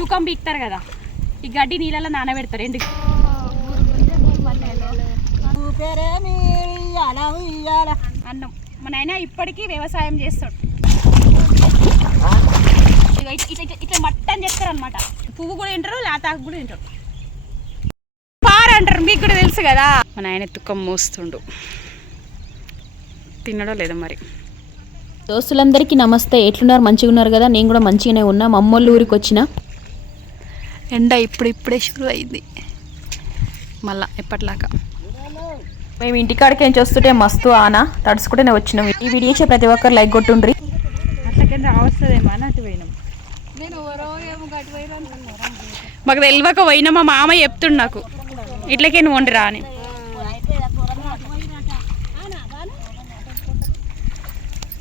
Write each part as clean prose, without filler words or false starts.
తుకం పీకుతారు కదా, ఈ గడ్డి నీళ్ళలో నానబెడతారు. ఎందుకు అన్నం. మన ఆయన ఇప్పటికీ వ్యవసాయం చేస్తాడు. ఇట్లా మట్టని చెప్తారు అనమాట. పువ్వు కూడా తింటారు, లేతాకు కూడా తింటారు. పార అంటారు, మీకు కూడా తెలుసు కదా. మన ఆయన తుకం మోస్తుండు, తినడో లేదో మరి. దోస్తులందరికీ నమస్తే. ఎట్లున్నారు? మంచిగా ఉన్నారు కదా? నేను కూడా మంచిగానే ఉన్నా. మా అమ్మోళ్ళ ఊరికి వచ్చిన. ఎండ ఇప్పుడే షురు అయింది మళ్ళా ఎప్పటిలాగా. మేము ఇంటికాడికి నుంచి వస్తుంటే మస్తు ఆనా తడుచుకుంటేనే వచ్చినాం. ఈ వీడియో ఇచ్చే ప్రతి ఒక్కరు లైక్ కొట్టుండ్రి. అట్లకింద అవస్తుందేమో అని అటు పోయినాం. మాకు తెలియక పోయినా మా మామ చెప్తుండు నాకు, ఇట్లకే నువ్వు వండిరా అని.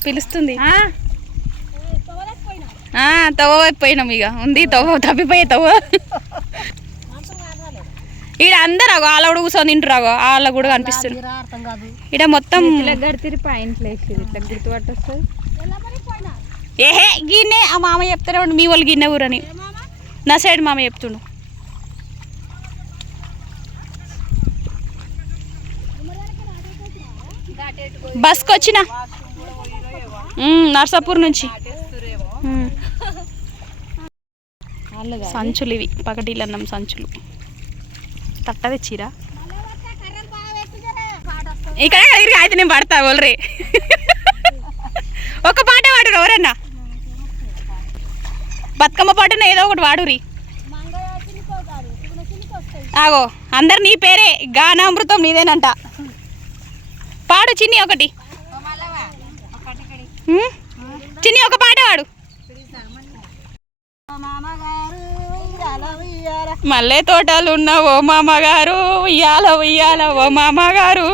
పిలుస్తుంది. తవ్వ పోయినాం. ఇక ఉంది తవ్వ, తప్పిపోయే తవ్వ. ఇక్కడ అందరు వాళ్ళ కూడా కూర్చొని తింటారు, వాళ్ళ కూడా కనిపిస్తుంది. ఇక్కడ మొత్తం ఏహే గిన్నె. ఆ మామ చెప్తారా మీ వాళ్ళు గిన్నె ఊరని, నా సైడ్ మామ చెప్తుండు. బస్కి వచ్చిన నర్సాపూర్ నుంచి. సంచులు ఇవి, పకటీలన్నం సంచులు. తట్ట తెచ్చిరా ఇక్కడ అయితే నేను పడతా ఓల్రే. ఒక పాట వాడు ఎవరన్నా, బతుకమ్మ పాటన ఏదో ఒకటి వాడురి. ఆగో అందరు నీ పేరే, గానామృతం నీదేనంట. పాడు చిన్ని ఒకటి, చిన్ని ఒక పాట వాడు. మల్లె తోటలు ఉన్న ఓ మామగారు, ఉయ్యాల ఉయ్యాల ఓ మామగారు.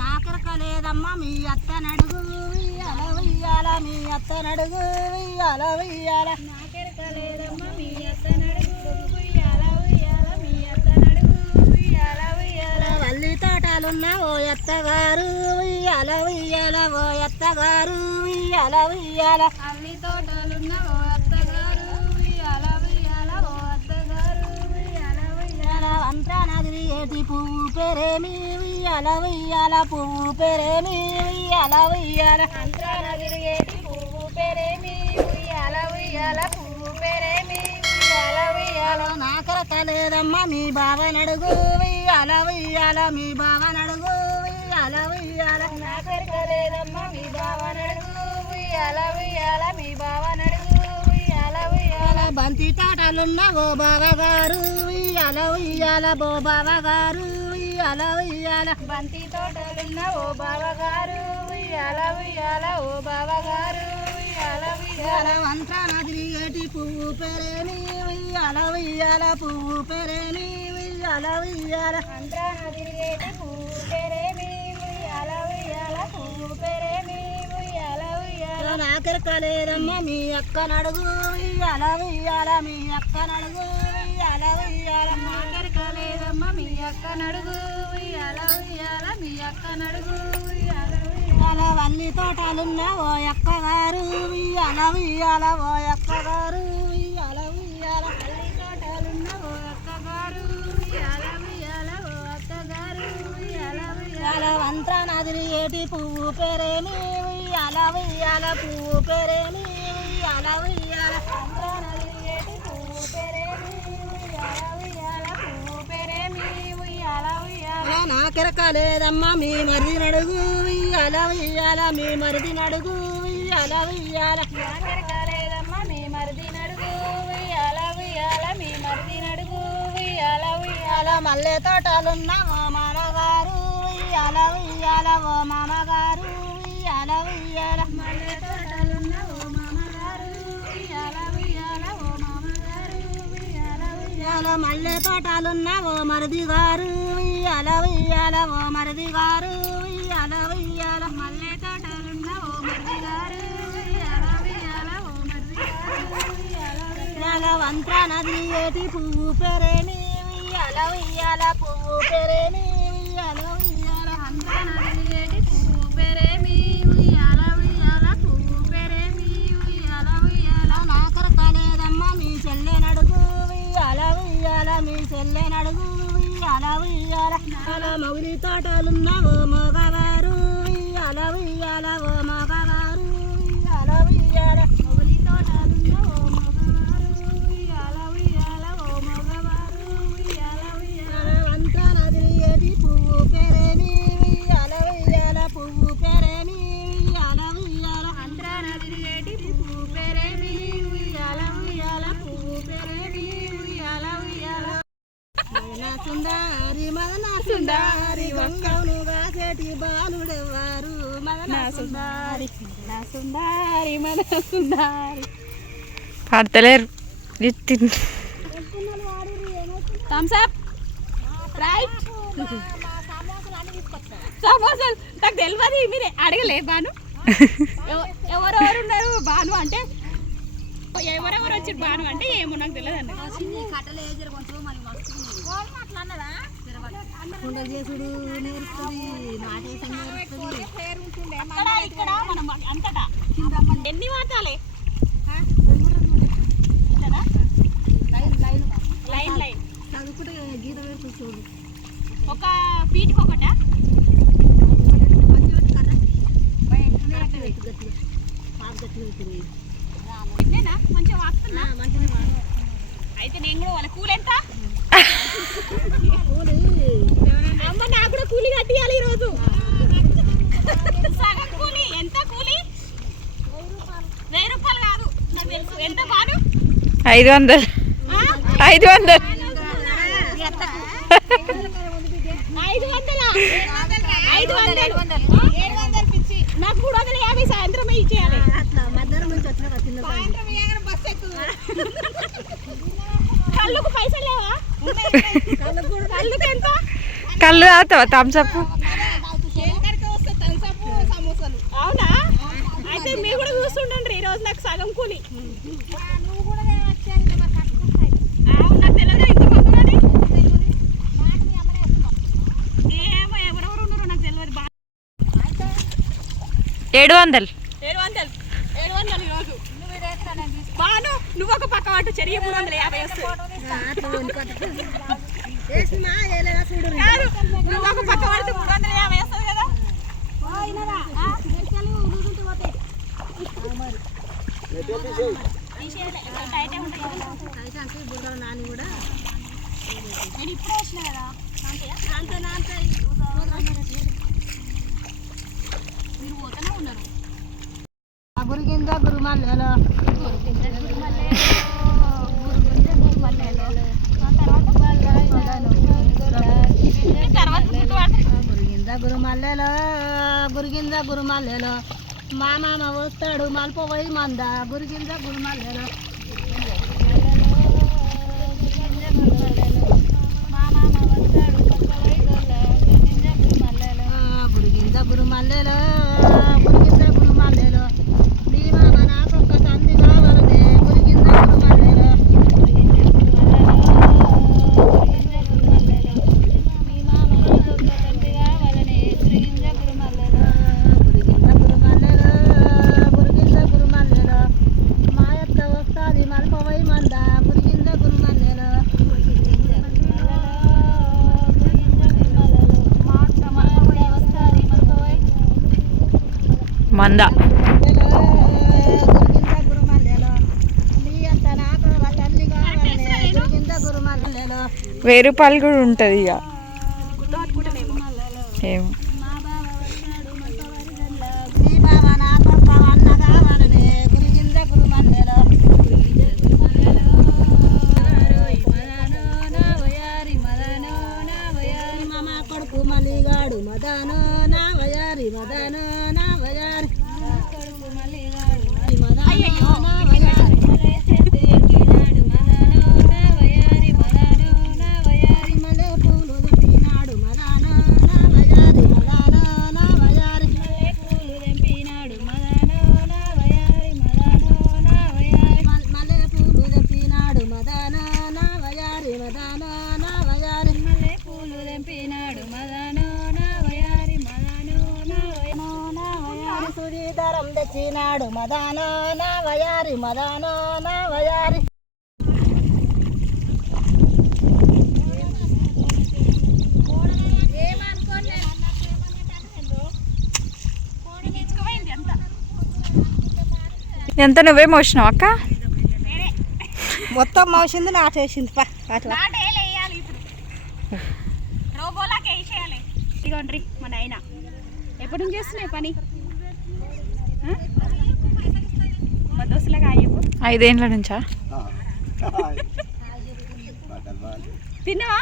నాకరకలేదమ్మా మీ అత్త నడుగు ఉయ్యాల ఉయ్యాల, మీ అత్త నడుగు ఉయ్యాల ఉయ్యాల. నాకరకలేదమ్మా మీ అత్త నడుగు ఉయ్యాల ఉయ్యాల, మీ అత్త నడుగు ఉయ్యాల ఉయ్యాల. వల్లి తోటలున్న ఓ అత్తగారు ఉయ్యాల ఉయ్యాల, ఓ అత్తగారు ఉయ్యాల ఉయ్యాల. వల్లి తోటలున్న ఓ అత్తగారు ఉయ్యాల ఉయ్యాల, ఓ అత్తగారు ఉయ్యాల ఉయ్యాల. వంత్రానదిరి ఏటి పువ్వు పేరేమి ఉయ్యాల ఉయ్యాల, పువ్వు పేరేమి ఉయ్యాల ఉయ్యాల. వంత్రానదిరి ఏటి పువ్వు పేరేమి ఉయ్యాల ఉయ్యాల, పువ్వు పేరేమి ఉయ్యాల ఉయ్యాల. నాకరకలేదమ్మా మీ బావ నడుగు ఉయ్యాల ఉయ్యాల, మీ బావ నడుగు ఉయ్యాల ఉయ్యాల. నాకరకలేదమ్మా మీ బావ నడుగు ఉయ్యాల ఉయ్యాల, మీ బావ నడుగు ఉయ్యాల ఉయ్యాల. బంతి తాటలున్న ఓ బావగారు ఉయ్యాల ఉయ్యాల, బో బావగారు ఉయ్యాల ఉయ్యాల. బంతి తోటలున్న ఓ బావగారు ఉయ్యాల ఉయ్యాల, ఓ బావగారు ఉయ్యాల ఉయ్యాల. వంత్రానదిరి ఏటి పువ్వు పేరేమి ఉయ్యాల ఉయ్యాల, పువ్వు పేరేమి ఉయ్యాల ఉయ్యాల. వంత్రానదిరి ఏటి పువ్వు పేరేమి ఉయ్యాల ఉయ్యాల, పువ్వు పేరేమి ఉయ్యాల ఉయ్యాల. నాకరకలేదమ్మా మీ అక్క నడుగు ఉయ్యాల ఉయ్యాల, మీ అక్క నడుగు ఉయ్యాల ఉయ్యాల. నాకరకలేదమ్మా మీ అక్క నడుగు ఉయ్యాల ఉయ్యాల, మీ అక్క నడుగు ఉయ్యాల ఉయ్యాల. వల్లి తోటలున్న ఓ అక్కగారు ఉయ్యాల ఉయ్యాల, ఓ అక్కగారు ఉయ్యాల ఉయ్యాల. వల్లి తోటలున్న ఓ అక్కగారు ఉయ్యాల ఉయ్యాల, ఓ అక్కగారు ఉయ్యాల ఉయ్యాల. వంత్రానదిరి ఏటి పువ్వు పేరేమి ఉయ్యాల ఉయ్యాల, పువ్వు పేరేమి ఉయ్యాల ఉయ్యాల. వంత్రానదిరి ఏటి పువ్వు పేరేమి ఉయ్యాల ఉయ్యాల, పువ్వు పేరేమి ఉయ్యాల ఉయ్యాల. నాకెరకలేదమ్మా మీ మరిది నడుగు ఉయ్యాల ఉయ్యాల, మీ మరిది నడుగు ఉయ్యాల ఉయ్యాల. నాకెరకలేదమ్మా మీ మరిది నడుగు ఉయ్యాల ఉయ్యాల, మీ మరిది నడుగు ఉయ్యాల ఉయ్యాల. మల్లె తోటలున్న ఓ మామగారు ఉయ్యాల ఉయ్యాల, ఓ మామగారు ఉయ్యాల ఉయ్యాల. మల్లె తోటలున్న ఓ మామగారు ఉయ్యాల ఉయ్యాల, ఓ మామగారు ఉయ్యాల ఉయ్యాల. మల్లె తోటలున్న ఓ మరిది గారు ఉయ్యాల ఉయ్యాల, ఓ మరిది గారు ఉయ్యాల ఉయ్యాల. మల్లె తోటలున్న ఓ మరిది గారు ఉయ్యాల ఉయ్యాల, ఓ మరిది గారు ఉయ్యాల ఉయ్యాల. వంత్రానదిరి ఏటి పువ్వు పేరేమి ఉయ్యాల ఉయ్యాల ఉయ్యాల పువ్వు పేరేమి ఉయ్యాల ఉయ్యాల అందరూ పువ్వు పేరేమి ఉయ్యాల ఉయ్యాల పువ్వు పేరేమి ఉయ్యాల ఉయ్యాల నాకర కాలేదమ్మ మీ చెల్లె నడుగు ఉయ్యాల ఉయ్యాల మీ చెల్లె నడుగు ఉయ్యాల ఉయ్యాల మౌలి తోటలున్న ఓ మగవారు ఉయ్యాల ఉయ్యాల ఓ మగవారు ఉయ్యాల ఉయ్యాల మౌలి తోటలున్న ఓ మగవారు ఉయ్యాల ఉయ్యాల ఓ మగవారు ఉయ్యాల ఉయ్యాల అంతా నదిరియేటి పువ్వు పేరేమి ఉయ్యాల ఉయ్యాల పువ్వు పేరేమి ఉయ్యాల ఉయ్యాల అంతా నదిరియేటి పువ్వు పేరేమి ఉయ్యాల ఉయ్యాల పువ్వు పేరేమి ఉయ్యాల ఉయ్యాల మదన సుందారి వంగవునుగా చేటి బాలుడెవ్వారు మదన సుందారి మదన సుందారి పాడతలేరు థమ్స్ అప్ రైట్ సమోసాలు నాకు తెలియదు మీరే అడగలే బాను ఎవరెవరు ఉన్నారు బాను అంటే ఎవరెవరు వచ్చి బాను అంటే ఏమో నాకు తెలియదు అండి చేసుడు నేర్పుతుంది నాటేసం నేర్పుతుంది ఇక్కడ మనం అంతటా ఎన్ని వాటాలే లైన్ లైన్ చదువుకుంటే గీత వేరు చూడు ఒక ఫీట్కి ఒకటా ఇదేనా మంచిగా వాడుతున్నా అయితే నేను కూడా వాళ్ళ కూలి ఎంత అమ్మ నాకు కూడా కూలి కట్టియాలి ఈరోజు సగం కూలి ఎంత కూలి 1000 రూపాయలు కాదు నాకు తెలుసు ఎంత బాను 500 500 నాకు 350 సాయంత్రం ఇచ్చేయాలి కళ్ళుకు పైసలు లేవా కళ్ళుకు ఎంత కళ్ళు తాగుతావా థమ్స్అప్ అవునా అయితే మీరు కూడా చూస్తుండండి ఈ రోజు నాకు సగం కూలి నాకు తెలియదు ఇంత పంపులని ఏమో ఎవరెవరు ఉన్నారో నాకు తెలియదు 700 ఈరోజు బాను నువ్వు ఒక పక్క వాటు చెరిగి 350 నువ్వు ఒక పక్క వాడితే 350 వస్తుంది కదా నాని కూడా నేను ఇప్పుడే వచ్చిన కదా మీరు పోతూనే ఉన్నారు గురిగింద గురుమల్లెలో గురిగింద గురుమల్లెలో మా మామ వస్తాడు మల్పపోయి మంద గురిగింద గురుమల్లెలో గురిగింద గురుమల్లెలో గురిగింద గురుమల్లెలో మీ మామ నాకొక్క తండ్రి కావాలనే గురిగింద గురుమల్లెలో గురిగింద గురుమల్లెలో మా యొక్క వస్తాది మల్పపోయి మంద గురిగింద గురుమల్లెలో మంద ₹1000 కూడా ఉంటుంది ఇక ఏమో కొడుకు మలిగాడు మదనో నా వయారి మదనో నా వయారి కొడుకు మలిగాడు మదనో నా వయారి మల్లె పూలు తెంపినాడు మదనో నా వయారి మదనో నా వయారి మల్లె పూలు తెంపినాడు మదనో నా వయారి మదనో నా వయారి తెచ్చినాడు మదానో నా వయారి మదానో నా వయారి. ఎంత నువ్వే మోసినావు అక్క? మొత్తం మోసింది నాటేసింది అట్లా రోబోలాకి వేసేయాలి. ఇదిగోండ్రి మన ఆయన ఎప్పటి నుంచి చేస్తున్నాయి పని? మా దోస్తులాగా అయ్యపు 5 ఏళ్ళ నుంచా? తిన్నావా?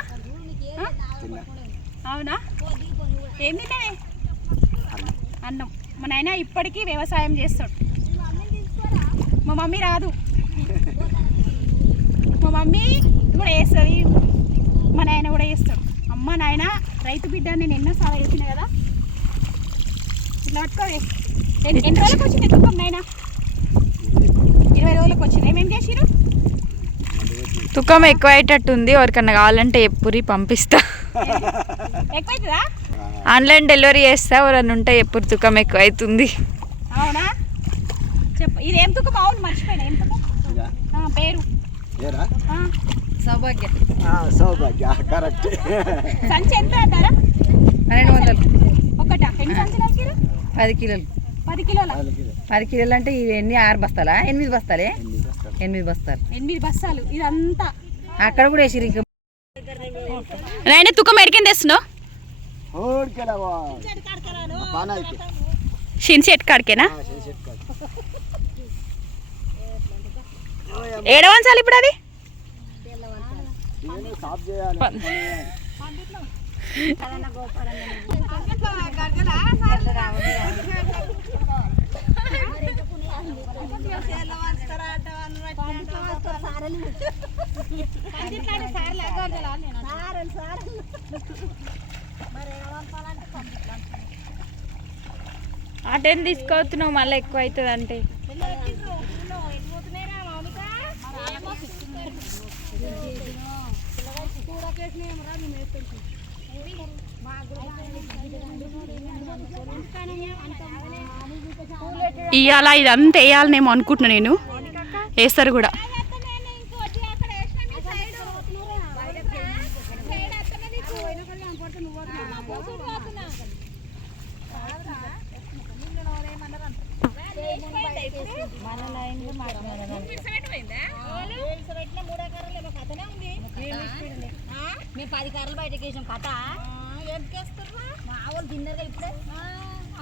అవునా? ఏం తిన్నావే? అన్నం. మా నాయన ఇప్పటికీ వ్యవసాయం చేస్తాడు. మా మమ్మీ రాదు, మా మమ్మీ కూడా వేస్తుంది, మా నాయన కూడా వేస్తాడు. అమ్మ నాయన రైతు బిడ్డ. నేను ఎన్నోసార్లు వేసిన కదా. ఇట్లా పట్టుకోవే. ఎన్ని రోజులకు వచ్చింది తుక్కం నాయన? 20 రోజులకు వచ్చింది. ఏమేమి చేసిరు? తుకం ఎక్కువ అయ్యేటట్టుంది. ఎవరికన్నా కావాలంటే ఎప్పురి పంపిస్తా. ఎక్కువైతుందా? ఆన్లైన్ డెలివరీ చేస్తా. ఎవరన్నా ఉంటే ఎప్పుడు తుకం ఎక్కువ అవుతుంది. అవునా? చెప్పు. ఇది ఏం తుకం? అవును మర్చిపోయినా. ఏం తుకం పేరు? సౌభాగ్య. సౌభాగ్య కరెక్ట్. సంచి ఎంత ధర? 1200. ఒకటా? ఎన్ని సంచులు వచ్చిరు? 10 కిలోలు. 10 కిలోల? 10 కిలోలు అంటే ఇవన్నీ 6 బస్తాలా? 8 బస్తాలే? 8 బస్తాలు. 8 బస్తాలు. ఇదంతా అక్కడ కూడా వేసిరు. ఇంకా నాయన తుకం ఎడికేం తెస్తున్నావు? షిన్సెట్ కాడికేనా? ఏడవంచాలి ఇప్పుడు అది. అటెండ్ తీసుకోవచ్చున్నావు మళ్ళీ ఎక్కువ అవుతుంది అంటే. ఇవాళ ఇదంతా వేయాలనేమో అనుకుంటున్నా నేను. వేస్తారు కూడా. మేము 10 కర్రలు బయటకి వేసాం. కథ మా వాళ్ళు తిన్నారుగా ఇప్పుడే.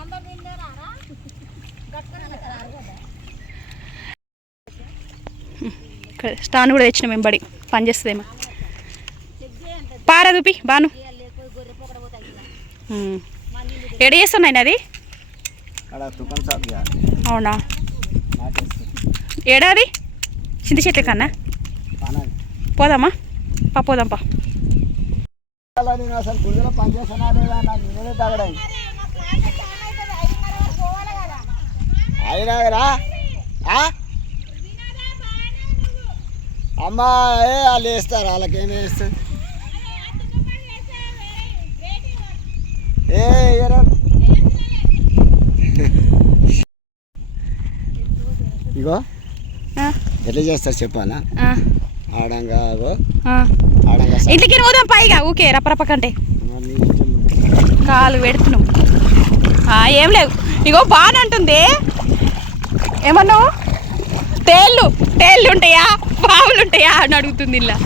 అందరు తిన్నారా? స్టాండ్ కూడా తెచ్చిన మేము బడి పని చేస్తుందేమో. పారా చూపి బాను. ఎడ చేస్తున్నాయి అది? అవునా? ఏడాది చింత చెట్ల కన్నా పోదామా? పోదాంపా. అయినా కదా అమ్మా వాళ్ళు వేస్తారు. వాళ్ళకేం వేస్తారు? ఇగో ఎట్లా చేస్తారు చెప్పానా? ఆడంగా ఇంటికి పోదాం పైగా. ఊకే రప్పరప్ప కంటే కాలు పెడుతున్నాం. ఏం లేవు. ఇగో బాగా అంటుంది. ఏమన్నావు? తేళ్ళు ఉంటాయా పావులు ఉంటాయా అని అడుగుతుంది. ఇలా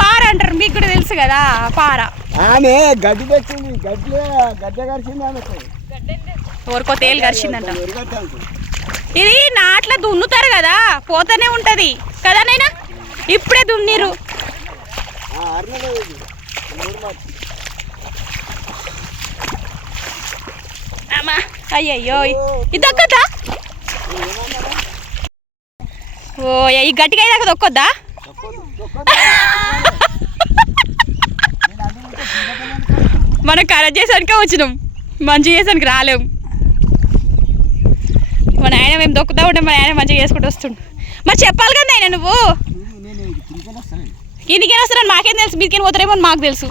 పార అంటారు. మీకు కూడా తెలుసు కదా పార. ఆమె గడ్డి తెచ్చింది. గడ్డ కరిచింది. ఆమె ఎవరికో తేలు కరిచిందంట. ఇది నాట్లా దున్నుతారు కదా, పోతూనే ఉంటది కదా నైనా. ఇప్పుడే దున్నిరు. అయ్యయ్యో ఇది దొక్కద్దా? ఓ ఈ గట్టిగా అయ్యాక దొక్కొద్దా? మనం కరెక్ట్ చేసానికే వచ్చినాం, మంచిగా చేసానికి రాలేము. మా నాయన మేము దొక్కుతా ఉంటాం, మా నాయన మంచిగా చేసుకుంటూ వస్తుండు. మరి చెప్పాలి కదా నాయన నువ్వు. కిందికేనా వస్తారని మాకేం తెలుసు, మీకేం పోతారేమో అని మాకు తెలుసు.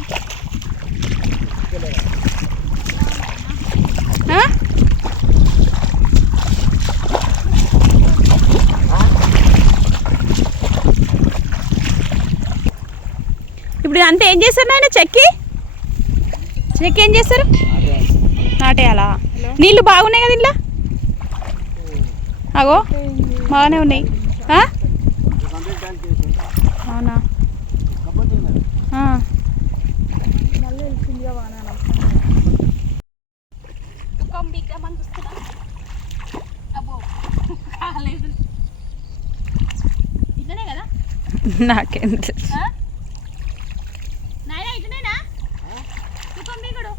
ఇప్పుడు అంతే ఏం చేస్తారు నాయన చెక్కి ఏం చేస్తారు నాటేయాలా నీళ్ళు బాగున్నాయి కదా ఇంట్లో అగో బాగానే ఉన్నాయి అవునా ఇట్లనే కదా నాకేం నాయన ఇట్లనేనా తుకం బీగుడు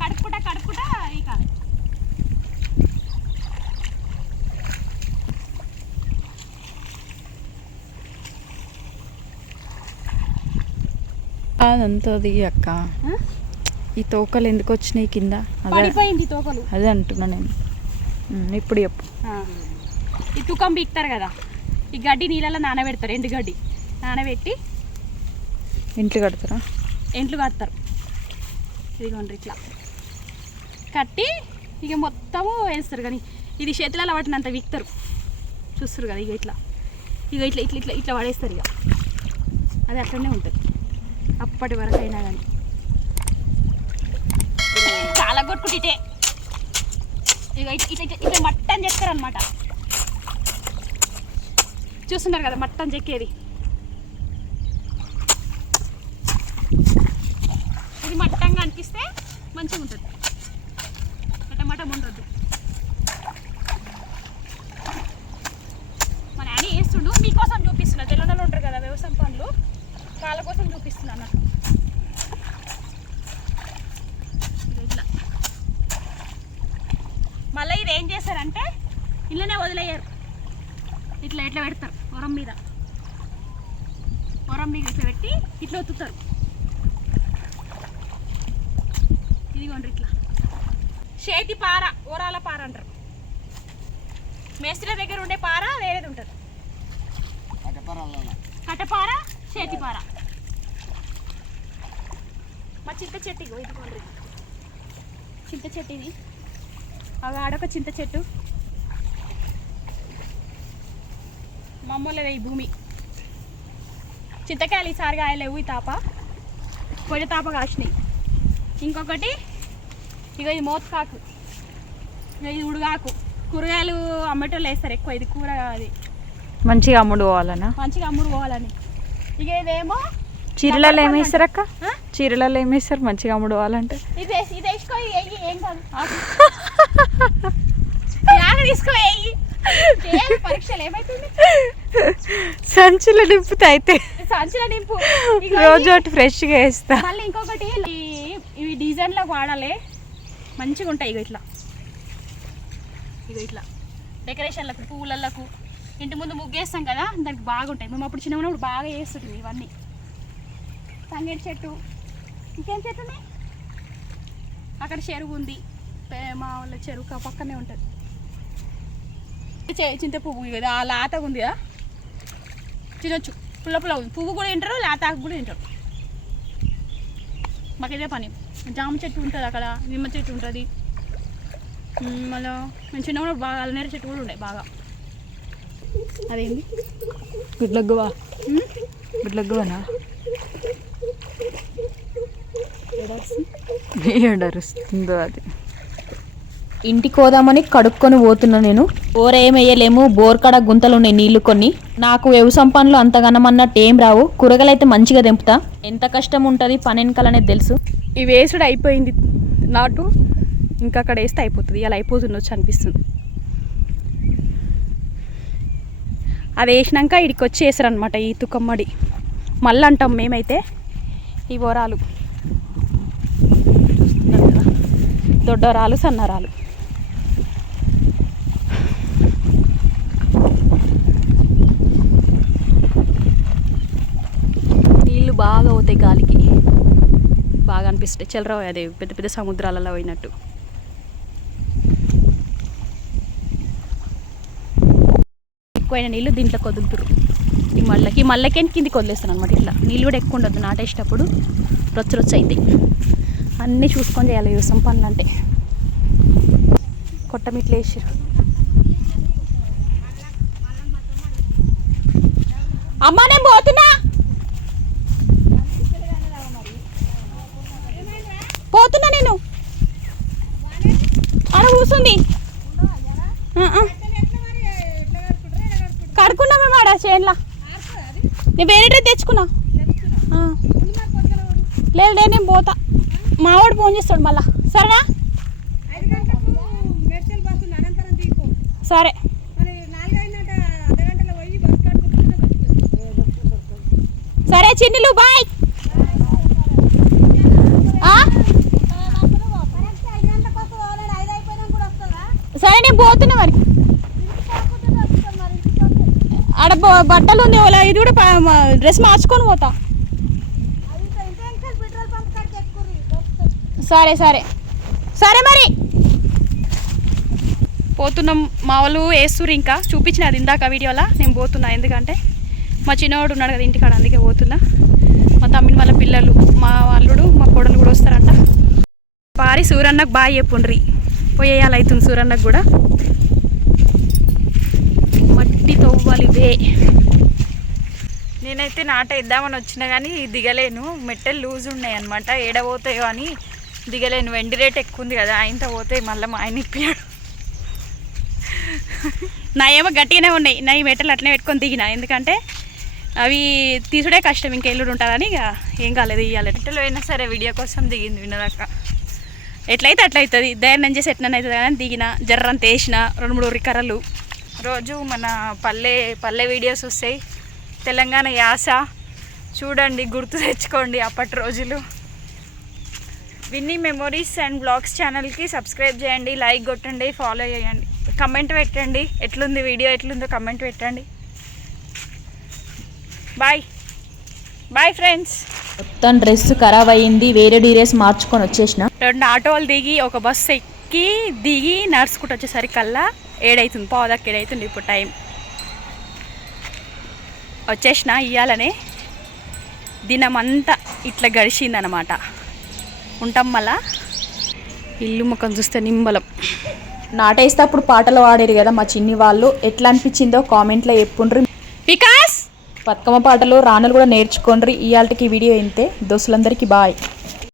కడుపుకుంటా ఈ కాదు అదంతా అక్క ఈ తోకలు ఎందుకు వచ్చినాయి కింద పడిపోయింది తోకలు అదే అంటున్నా నేను ఇప్పుడు చెప్పు ఈ తుకం బీక్తారు కదా ఈ గడ్డి నీళ్ళలో నానబెడతారు ఎండు గడ్డి నానబెట్టి ఇంట్లో కడతారా ఎంట్లు కడతారు ఇదిగోండి ఇట్లా కట్టి ఇక మొత్తము వేస్తారు కానీ ఇది చేతులలో పట్టినంత విక్తారు చూస్తారు కదా ఇక ఇట్లా ఇట్లా పడేస్తారు ఇక అది అట్లనే ఉంటుంది అప్పటి వరకు అయినా కానీ చాలా కొట్టుకుంటే ఇక ఇట్లా మట్టని చెక్కారు అనమాట చూస్తున్నారు కదా మట్టని చెక్కేది ఇది మట్టంగా అనిపిస్తే మంచిగా ఉంటుంది మటమటం ఉండొద్దు మా నాని వేస్తుండు మీకోసం చూపిస్తున్నా తెలంగాణలో ఉంటారు కదా వ్యవసాయం పనులు వాళ్ళ కోసం చూపిస్తున్నా అన్నట్టు ఇట్లా మళ్ళీ ఇది ఏం చేస్తారంటే ఇళ్ళనే వదిలేయరు ఇట్లా పెడతారు వరం మీద ఇట్లా పెట్టి ఇట్లా ఒత్తుతారు ఇదిగోండి ఇట్లా చేతి పార ఓరాల పార అంటారు మేస్త్రి దగ్గర ఉండే పార వేరేది ఉంటుంది కట్టపార చేతి పార మా చింత చెట్టు ఇదిగోండి చింత చెట్టు ఇది అవి ఆడొక చింత చెట్టు మమ్మల్ని ఈ భూమి చింతకాయలు ఈసారి కాయలేవు ఈ తాప పొడి తాప కాసినాయి ఇంకొకటి ఇక ఇది మోతకాకు ఇక ఇది ఉడుగాకు కూరగాయలు అమ్మటోళ్ళు వేస్తారు ఎక్కువ ఇది కూర అది మంచిగా అమ్ముడు పోవాలనా మంచిగా అమ్ముడు పోవాలని ఇక ఇదేమో చీరలలో ఏమి వేస్తారు అక్క చీరలలో ఏమి వేస్తారు మంచిగా అమ్ముడు పోవాలంటే ఇది వేసుకో ఏం కాదు తీసుకో పరీక్షలు ఏమైతుంది సంచులు నింపుతా అయితే సంచుల నింపు రోజు ఒకటి ఫ్రెష్గా వేస్తా మళ్ళీ ఇంకొకటి ఇవి డిజైన్లో వాడాలి మంచిగా ఉంటాయి ఇక ఇట్లా డెకరేషన్లకు పువ్వులకు ఇంటి ముందు ముగ్గేస్తాం కదా దానికి బాగుంటాయి మేము అప్పుడు చిన్న ఉన్నప్పుడు బాగా వేస్తుంటుంది ఇవన్నీ తంగేడు చెట్టు ఇంకేం చెట్టు ఉన్నాయి అక్కడ చెరువు ఉంది మా వాళ్ళ చెరువు పక్కనే ఉంటుంది చింత పువ్వు కదా ఆ లాతగా ఉంది కదా తినొచ్చు పుల్ల ఉంది పువ్వు కూడా తింటారు లాతాకు కూడా తింటారు మాకు ఇదే పని జామ చెట్టు ఉంటుంది అక్కడ నిమ్మ చెట్టు ఉంటుంది మళ్ళీ మేము చిన్నప్పుడు బాగా అల్లనేర చెట్టు కూడా ఉండే బాగా అదేంటి గుడ్లగ్గువనా ఏడరుస్తుందో అది ఇంటికి పోదామని కడుక్కొని పోతున్నా నేను బోర్ ఏమేయలేము బోర్ కాడ గుంతలు ఉన్నాయి నీళ్లు కొన్ని నాకు వ్యవసాయం పనులు అంతగనమన్నట్టు ఏం రావు కూరగాయలు అయితే మంచిగా తెంపుతా ఎంత కష్టం ఉంటుంది పని వెనకాలనేది తెలుసు ఈ వేసుడు అయిపోయింది నాటు ఇంకా అక్కడ వేస్తే అయిపోతుంది ఇలా అయిపోతుండొచ్చు అనిపిస్తుంది అది వేసినాక ఇడికి వచ్చి వేసారనమాట ఈ తుకమ్మడి మళ్ళీ అంటాం మేమైతే ఈ బోరాలు చూస్తున్నారు కదా దొడ్డరాలు సన్నరాలు నీళ్ళు బాగా అవుతాయి గాలికి బాగా అనిపిస్తాయి చెల్లరా అదే పెద్ద పెద్ద సముద్రాలలో పోయినట్టు ఎక్కువైన నీళ్ళు దీంట్లో వదులుతురు ఈ మళ్ళకే కిందికి వదిలేస్తాను అనమాట ఇట్లా నీళ్ళు కూడా ఎక్కువ ఉండదు నాటేసేటప్పుడు రొచ్చు అవుతాయి అన్నీ చూసుకొని చేయాలి వ్యవసాయం పనులు అంటే కొట్టమిట్లు వేసారు అమ్మా నేను పోతున్నా వస్తుంది. కడుక్కున్నా మేము ఆడ చేనులా. నేను వేరే డ్రెస్ తెచ్చుకున్నా. లేదు నేను పోతా, మావాడు ఫోన్ చేస్తాడు మళ్ళా. సరేనా? సరే సరే చిన్నులు బాయ్. సరే నేను పోతున్నా మరి. ఆడ బట్టలు ఉంది, ఇది కూడా డ్రెస్ మార్చుకొని పోతా. సరే సరే సరే మరి పోతున్నాం. మా వాళ్ళు వేస్తురు, ఇంకా చూపించిన అది ఇందాక వీడియోలో. నేను పోతున్నా ఎందుకంటే మా చిన్నవాడు ఉన్నాడు కదా ఇంటికాడ, అందుకే పోతున్నా. మా తమ్మిని వాళ్ళ పిల్లలు, మా అల్లుడు, మా కోడలు కూడా వస్తారంట. పారి సూరన్నకు బాగా చెప్పుండ్రి, పోయేయాలి అవుతుంది సూరన్నకు కూడా. మట్టి తవ్వాలి ఇవే. నేనైతే నాట ఇద్దామని వచ్చినా కానీ దిగలేను, మెట్టెలు లూజ్ ఉన్నాయి అనమాట. ఏడబోతాయో అని దిగలేను. వెండి రేట్ ఎక్కువ ఉంది కదా, ఆయనతో పోతే మళ్ళీ మా ఆయన ఇప్పాడు. నా ఏమో గట్టిగానే ఉన్నాయి, నా ఈ మెట్టలు అట్లనే పెట్టుకొని దిగిన. ఎందుకంటే అవి తీసుడే కష్టం, ఇంకా ఎల్లుడు ఉంటుందని ఇక ఏం కాలేదు. ఇవ్వాలి మెట్టలు అయినా సరే వీడియో కోసం దిగింది వినదాక. ఎట్లయితే అట్లయితుంది, ధైర్యం చేసి ఎట్లనే అవుతుంది కానీ దిగిన. జర్రంత వేసిన 2-3 ఉరికర్రలు. రోజు మన పల్లె వీడియోస్ వస్తాయి, తెలంగాణ యాస చూడండి, గుర్తు తెచ్చుకోండి అప్పటి రోజులు. విన్నీ మెమొరీస్ అండ్ బ్లాగ్స్ ఛానల్కి సబ్స్క్రైబ్ చేయండి, లైక్ కొట్టండి, ఫాలో చేయండి, కమెంట్ పెట్టండి. ఎట్లుంది వీడియో, ఎట్లుందో కమెంట్ పెట్టండి. Bye bye friends. మొత్తం డ్రెస్ ఖరాబ్ అయ్యింది, వేరే డ్రెస్ మార్చుకొని వచ్చేసిన. 2 ఆటోలు దిగి ఒక బస్సు ఎక్కి దిగి నడుచుకుంటూ వచ్చేసరికల్లా 7 అవుతుంది, పావుదాకా 7 అవుతుంది ఇప్పుడు టైం. వచ్చేసిన ఇయ్యాలనే దినమంతా ఇట్లా గడిచిందనమాట. ఉంటాం మళ్ళా. ఇల్లు ముఖం చూస్తే నింబలం. నాటేస్తే అప్పుడు పాటలు పాడారు కదా మా చిన్ని వాళ్ళు, ఎట్లా అనిపించిందో కామెంట్లో చెప్పుండ్రి. వికాస్ బతుకమ్మ పాటలు రానులు కూడా నేర్చుకోండి. ఇవాళకి వీడియో ఇంతే. దోస్తులందరికీ బాయ్.